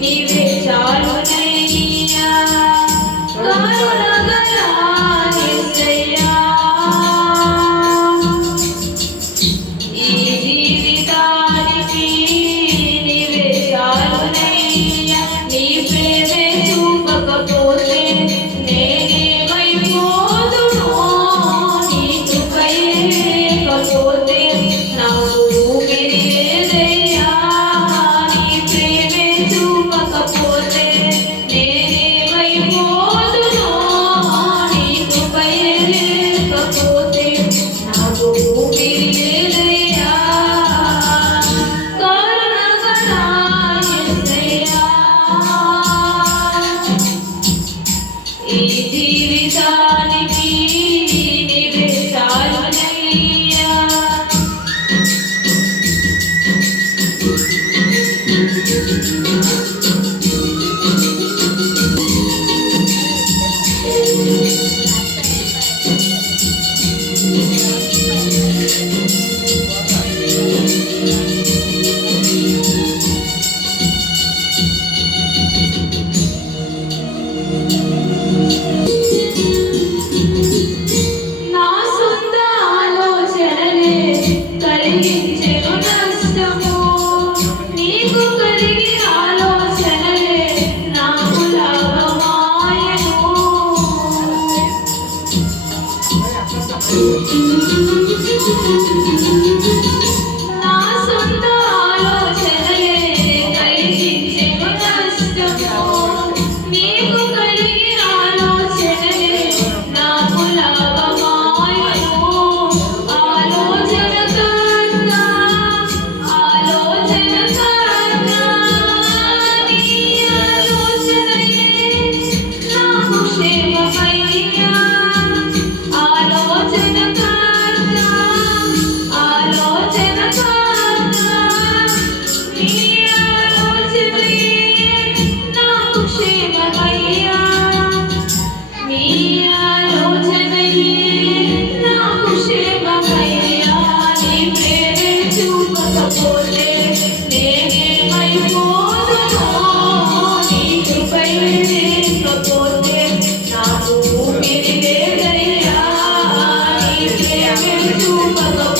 निवे चालु नैया you.